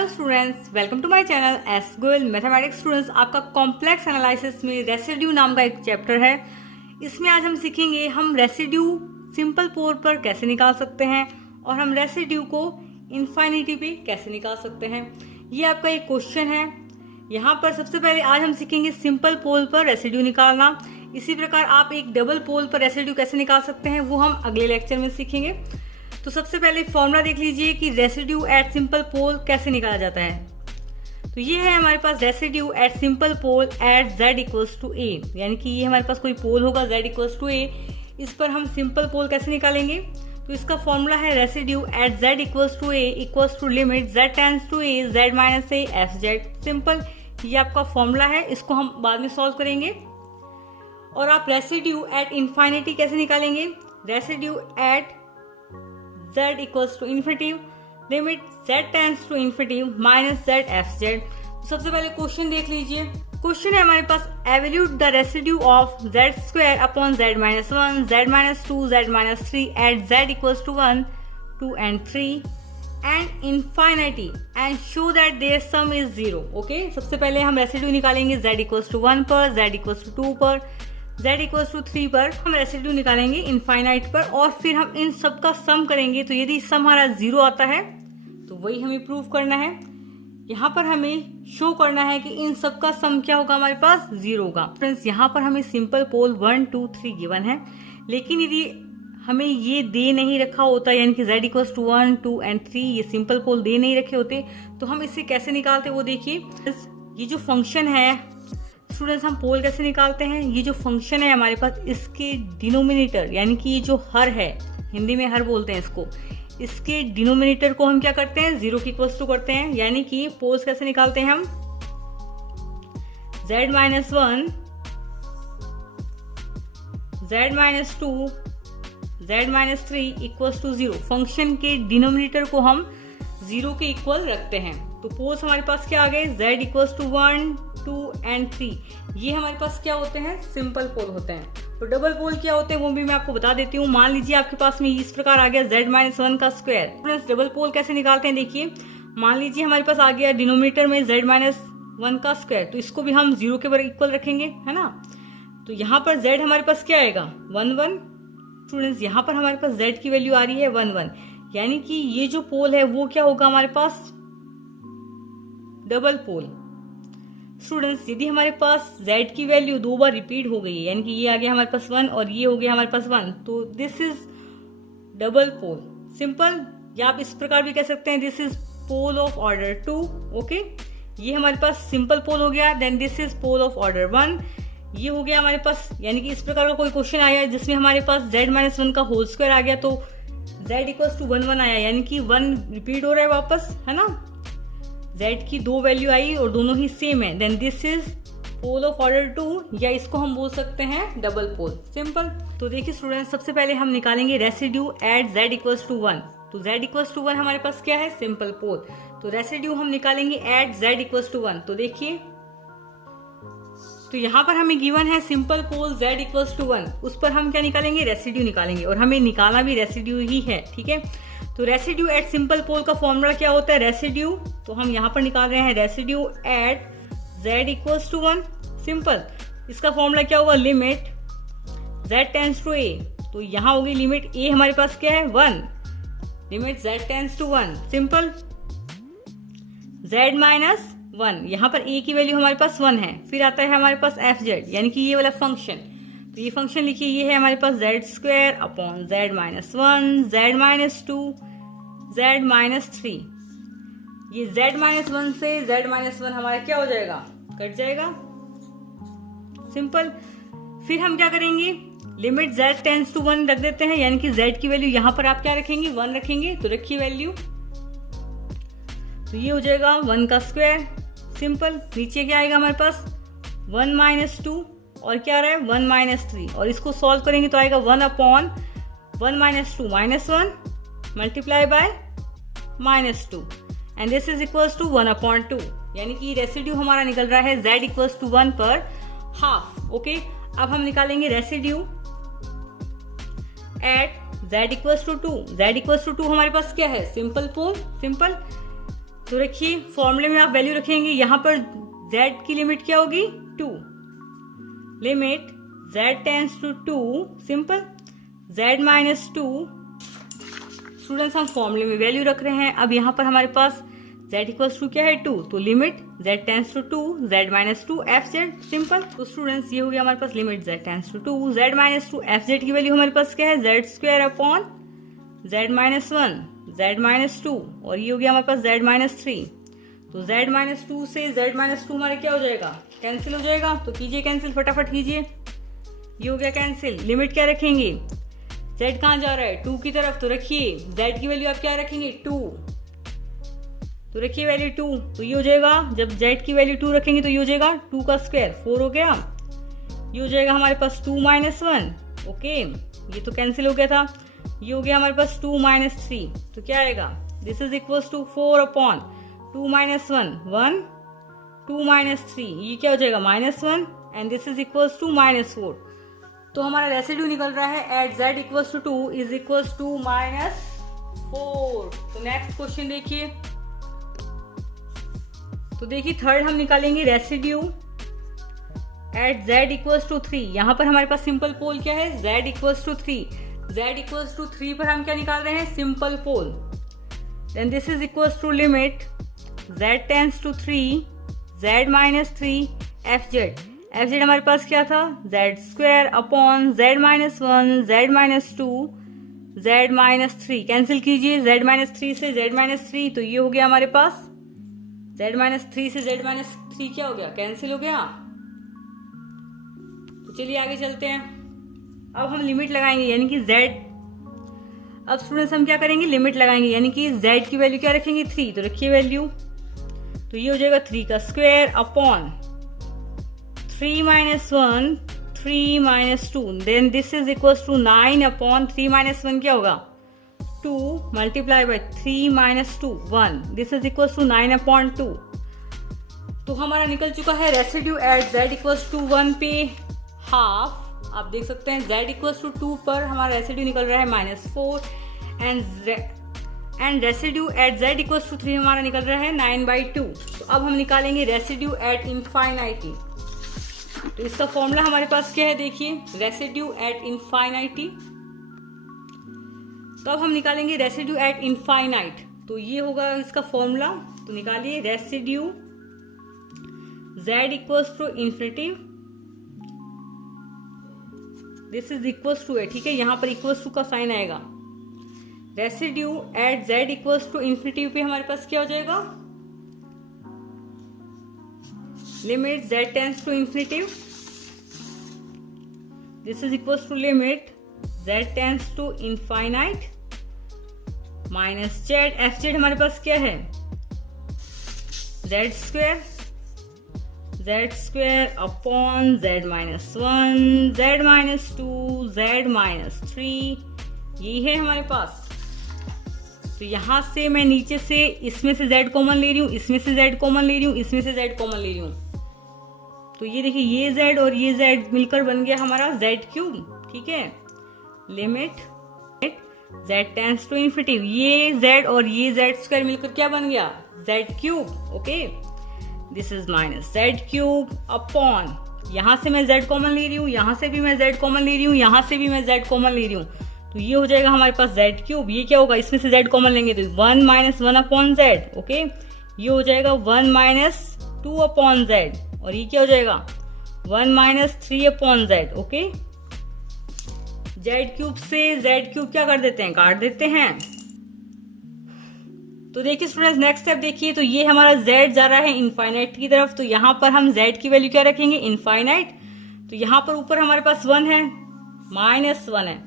Hello students, welcome to my channel S Goyal mathematics. Students, आपका complex analysis में residue नाम का एक चैप्टर है। इसमें आज हम सीखेंगे हम रेसिड्यू सिंपल पोल पर कैसे निकाल सकते हैं और हम रेसिड्यू को इनफाइनिटी पे कैसे निकाल सकते हैं। ये आपका एक क्वेश्चन है। यहाँ पर सबसे पहले आज हम सीखेंगे सिंपल पोल पर रेसिड्यू निकालना। इसी प्रकार आप एक डबल पोल पर रेसिड्यू कैसे निकाल सकते हैं वो हम अगले लेक्चर में सीखेंगे। तो सबसे पहले फॉर्मूला देख लीजिए कि रेसिड्यू एट सिंपल पोल कैसे निकाला जाता है। तो ये है हमारे पास residue at simple pole at z equals to a, यानी कि ये हमारे पास कोई पोल होगा z इक्वल्स टू a। इस पर हम सिंपल पोल कैसे निकालेंगे, तो इसका फॉर्मूला है residue at z equals to a equals to limit z tends to a z minus a fz। Simple, ये आपका फॉर्मूला है, इसको हम बाद में सॉल्व करेंगे। और आप रेसिड्यू एट इनफाइनिटी कैसे निकालेंगे, residue at z equals to infinity limit z tends to infinity minus z fz। सबसे पहले क्वेश्चन देख लीजिए। क्वेश्चन है हमारे पास evaluate the residue of z square upon z minus 1 z minus 2 z minus 3 at z equals to 1 2 and 3 and infinity and show that their sum is 0। Okay, सबसे पहले हम रेसिड्यू निकालेंगे z इक्वल्स टू 1 पर, z equals to 2 पर, z equals to 3 पर हम residue निकालेंगे infinite पर, और फिर हम इन सब का सम करेंगे। तो यदि सम हमारा 0 आता है तो वही हमें प्रूव करना है। यहाँ पर हमें शो करना है कि इन सब का सम क्या होगा, हमारे पास 0 होगा। फ्रेंड्स, यहाँ पर हमें सिंपल पोल 1 2 3 गिवन है, लेकिन यदि हमें ये दे नहीं रखा होता, यानी कि z इक्वल्स टू 1 2 and 3 ये सिंपल पोल दे नहीं रखे होते, तो हम इसे कैसे निकालते वो देखिए। ये जो फंक्शन है स्टूडेंट्स, हम पोल कैसे निकालते हैं। ये जो फंक्शन है हमारे पास, इसके डिनोमिनेटर यानी कि ये जो हर है, हिंदी में हर बोलते हैं इसको, इसके डिनोमिनेटर को हम क्या करते हैं 0 की इक्वल्स टू करते हैं। यानी कि पोल्स कैसे निकालते हैं हम, z minus 1 z minus 2 z minus 3 equals to 0। Function के डिनोमिनेटर को हम 0 के इक्वल रखते हैं। तो पोल्स हमारे पास क्या आ गए, z इक्वल्स टू 1 2 and 3, ये हमारे पास क्या होते हैं, सिंपल पोल होते हैं। तो डबल पोल क्या होते हैं वो भी मैं आपको बता देती हूँ। मान लीजिए आपके पास में इस प्रकार आ गया z माइनस 1 का स्क्वायर। फ्रेंड्स, डबल पोल कैसे निकालते हैं देखिए। मान लीजिए हमारे पास आ गया डिनोमिनेटर में z माइनस 1 का स्क्वायर, तो इसको भी हम 0 के बराबर इक्वल रखेंगे, है ना। तो यहाँ पर z हमारे पास क्या आएगा 1 1। स्टूडेंट्स, यहाँ पर हमारे पास z की वैल्यू आ रही है 1 1, यानी कि ये जो पोल है वो क्या होगा हमारे पास, डबल पोल। स्टूडेंट्स, यदि हमारे पास z की वैल्यू 2 बार रिपीट हो गई है, यानी कि ये आ गया हमारे पास 1 और ये हो गया हमारे पास 1, तो this is double pole. Simple, या आप इस प्रकार भी कह सकते हैं this is pole of order 2। Okay, ये हमारे पास सिंपल पोल हो गया। Then this is pole of order 1, ये हो गया हमारे पास। यानी कि इस प्रकार का कोई क्वेश्चन आया जिसमें हमारे पास z माइनस 1 का होल स्क्वायर आ गया, तो z इक्वल्स टू 1 1 आया, यानी कि 1 रिपीट हो रहा है वापस, है ना। z की 2 वैल्यू आई और दोनों ही सेम है। Then this is pole of order 2, या इसको हम बोल सकते हैं डबल पोल। सिंपल। तो देखिए स्टूडेंट्स, सबसे पहले हम निकालेंगे residue at z equals to 1। तो z इक्वल्स टू 1 हमारे पास क्या है, सिंपल पोल। तो रेसिड्यू हम निकालेंगे एट z इक्वल्स टू 1। तो देखिए, तो यहाँ पर हमें गिवन है simple pole z equals to 1, उस पर हम क्या निकालेंगे, रेसिड्यू निकालेंगे, और हमें निकालना भी रेसिड्यू ही है, ठीक है। तो रेसिड्यू एट सिंपल पोल का फॉर्मूला क्या होता है, रेसिड्यू, तो हम यहाँ पर निकाल रहे हैं residue at z equals to 1। Simple, इसका फॉर्मूला क्या होगा, limit z tends to a। तो यहाँ होगी लिमिट a हमारे पास क्या है 1, limit z tends to 1। Simple, z minus 1, यहाँ पर a की वैल्यू हमारे पास 1 है। फिर आता है हमारे पास fz, यानी कि ये वाला फंक्शन। तो ये फंक्शन लिखिए, ये है हमारे पास z square upon z minus 1 z minus 2 z minus 3। ये z माइनस 1 से z माइनस 1 हमारा क्या हो जाएगा, कट जाएगा। सिंपल, फिर हम क्या करेंगे, लिमिट z टेंड्स टू 1 रख देते हैं, यानी कि z की वैल्यू यहाँ पर आप क्या रखेंगे, 1 रखेंगे। तो रखिए वैल्यू, तो ये हो जाएगा 1 का स्क्वायर। सिंपल, नीचे क्या आएगा हमारे पास 1 माइनस 2 और क्या आ रहा है 1 माइनस 3, और इसको सॉल्व करेंगे तो आएगा 1 upon 1 minus 2 minus 1 multiply by minus 2, and this is equals to 1 upon 2, यानी कि रेसिड्यू हमारा निकल रहा है z इक्वल्स टू 1 पर हाफ। ओके, अब हम निकालेंगे residue at z equals to 2। z equals to 2 हमारे पास क्या है, सिंपल पोल। सिंपल, तो रखिए फॉर्मूले में आप वैल्यू रखेंगे, यहाँ पर z की लिमिट क्या होगी 2, limit z tends to 2, simple z minus 2। Students हम फॉर्मूले में वैल्यू रख रहे हैं। अब यहाँ पर हमारे पास z इक्वल्स टू क्या है 2, तो limit z tends to 2 z minus 2 fz, simple. तो स्टूडेंट्स ये हो गया हमारे पास limit z tends to 2 z minus 2 fz की वैल्यू हमारे पास क्या है z square upon z minus 1 z minus 2, और ये हो गया हमारे पास z माइनस 3। तो z माइनस 2 से z माइनस 2 हमारे क्या हो जाएगा, कैंसिल हो जाएगा। तो कीजिए कैंसिल, फटाफट कीजिए, ये हो गया कैंसिल। लिमिट क्या रखेंगे, z कहाँ जा रहा है 2 की तरफ, तो रखिए z की वैल्यू आप क्या रखेंगे 2, तो रखिए वैल्यू 2। तो ये हो जाएगा, जब z की वैल्यू 2 रखेंगे तो ये हो जाएगा 2 का स्क्वायर 4 हो गया। ये हो जाएगा हमारे पास 2 माइनस 1, ओके, ये तो कैंसिल हो गया था। ये हो गया हमारे पास 2 माइनस 3, तो क्या आएगा, this is equals to 4 upon 2 minus 1 1, 2 minus 3, ये क्या हो जाएगा -1, and this is equals to -4। तो हमारा रेसिड्यू निकल रहा है at z equals to 2 is equals to -4। तो नेक्स्ट क्वेश्चन देखिए, तो देखिए थर्ड हम निकालेंगे residue at z equals to 3। यहाँ पर हमारे पास सिंपल पोल क्या है z equals to 3, z equals to 3 पर हम क्या निकाल रहे हैं simple pole. Then this is equals to limit z tends to 3 z minus 3 fz हमारे पास क्या था z square upon z minus 1 z minus 2 z minus 3, cancel कीजिए z माइनस 3 से z माइनस 3, तो ये हो गया हमारे पास z माइनस 3 से z माइनस 3 क्या हो गया, कैंसिल हो गया। तो चलिए आगे चलते हैं। अब हम लिमिट लगाएंगे, यानी कि z, अब स्टूडेंट्स हम क्या करेंगे लिमिट लगाएंगे, यानी कि z की वैल्यू क्या रखेंगे 3, तो रखिए वैल्यू, तो ये हो जाएगा 3 का square upon 3 minus 1 3 minus 2, then this is equals to 9 upon 3 minus 1 क्या होगा 2 multiply by 3 minus 2 1, this is equals to 9 upon 2। तो हमारा निकल चुका है residue at z equals to 1 पे हाफ। आप देख सकते हैं z इक्वल्स टू 2 पर हमारा रेसिड्यू निकल रहा है -4, and residue at z equals to 3 हमारा निकल रहा है 9/2। तो अब हम निकालेंगे रेसिड्यू एट इनफाइनाइटी। तो इसका फॉर्मूला हमारे पास क्या है, देखिए रेसिड्यू एट इनफाइनाइटी। तो अब हम निकालेंगे रेसिड्यू एट इनफाइनाइट, तो ये होगा इसका फॉर्मूला। तो निकालिए residue z equals to infinity, this is equals to है, ठीक है, यहाँ पर इक्वल्स टू का साइन आएगा। Residue at z equals to infinity पे हमारे पास क्या हो जाएगा, limit z tends to infinity, this is equals to limit z tends to infinite minus z, fz हमारे पास क्या है z square upon z minus 1 z minus 2 z minus 3, यही है हमारे पास। तो यहां से मैं नीचे से इसमें से z कॉमन ले रही हूँ, इसमें से z कॉमन ले रही हूँ, इसमें से z कॉमन ले रही हूँ, तो ये देखिए ये z और ये z मिलकर बन गया हमारा z क्यूब, ठीक है। Limit z tends to infinity, ये z और ये z स्क्वायर मिलकर क्या बन गया z cube, okay, this is minus z cube upon, यहां से मैं z कॉमन ले रही हूँ, यहां से भी मैं z कॉमन ले रही हूँ, यहां से भी मैं z कॉमन ले रही हूँ, तो ये हो जाएगा हमारे पास z क्यूब। ये क्या होगा, इसमें से z कॉमन लेंगे तो 1 माइनस 1 अपॉन z, ओके, ये हो जाएगा 1 माइनस 2 अपॉन z, और ये क्या हो जाएगा 1 minus 3 upon z, okay. z cube से z क्यूब क्या कर देते हैं, काट देते हैं। तो देखिए स्टूडेंट्स नेक्स्ट स्टेप देखिए, तो ये हमारा z जा रहा है इनफाइनाइट की तरफ, तो यहाँ पर हम z की वैल्यू क्या रखेंगे इनफाइनाइट। तो यहाँ पर ऊपर हमारे पास 1 है, -1 है,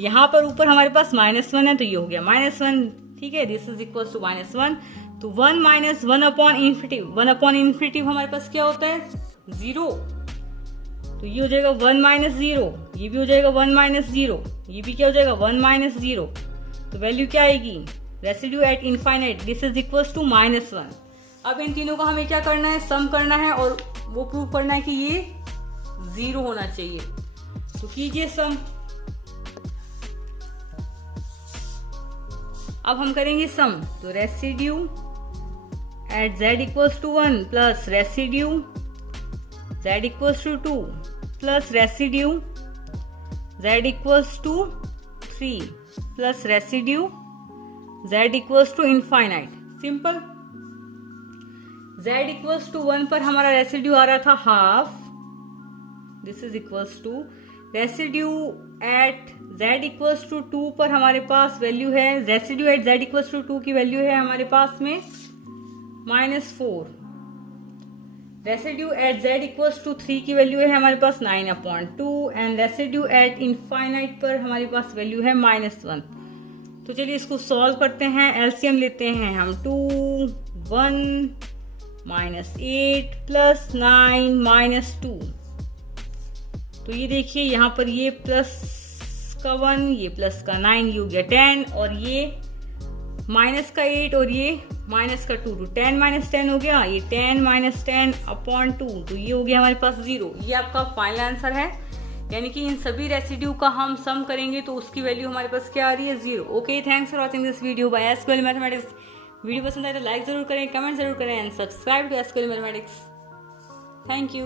यहाँ पर ऊपर हमारे पास -1 है, तो ये हो गया -1, ठीक है, दिस इज इक्वल टू -1। तो 1 minus 1 upon infinity, 1 upon infinity हमारे पास क्या होता है 0, तो ये हो जाएगा 1 माइनस 0, ये भी हो जाएगा 1 माइनस 0, ये भी क्या हो जाएगा 1 माइनस 0। तो वैल्यू क्या आएगी residue at infinite, this is equals to -1। अब इन तीनों का हमें क्या करना है, सम करना है और वो प्रूव करना है कि ये 0 होना चाहिए। तो कीजिए सम। अब हम करेंगे सम, तो residue at z equals to 1 plus residue z equals to 2 plus residue z equals to 3 plus residue z equals to infinite. Simple. z equals to 1 पर हमारा रेसिड्यू आ रहा था half. This is equals to residue at z equals to 2 पर हमारे पास value है, residue at z equals to 2 की वैल्यू है हमारे पास में -4. Residue at z equals to 3 की वैल्यू है हमारे पास 9/2 एंड रेसिड्यू एट इनफाइनाइट पर हमारे पास वैल्यू है -1. तो चलिए इसको सॉल्व करते हैं. एलसीएम लेते हैं हम. 2 1 -8 प्लस 9 -2. तो ये देखिए यहाँ पर ये प्लस का 1, ये प्लस का 9, ये हो गया 10 और ये माइनस का 8 और ये माइनस का 2. 10 - 10 हो गया, ये 10 - 10/2. तो ये हो गया हमारे पास 0. ये आपका फाइनल आंसर है. यानी कि इन सभी रेसिड्यू का हम सम करेंगे तो उसकी वैल्यू हमारे पास क्या आ रही है? 0. Okay, thanks for watching this video by SQL mathematics. Video पसंद आए तो लाइक जरूर करें, कमेंट जरूर करें and subscribe to SQL mathematics. Thank you.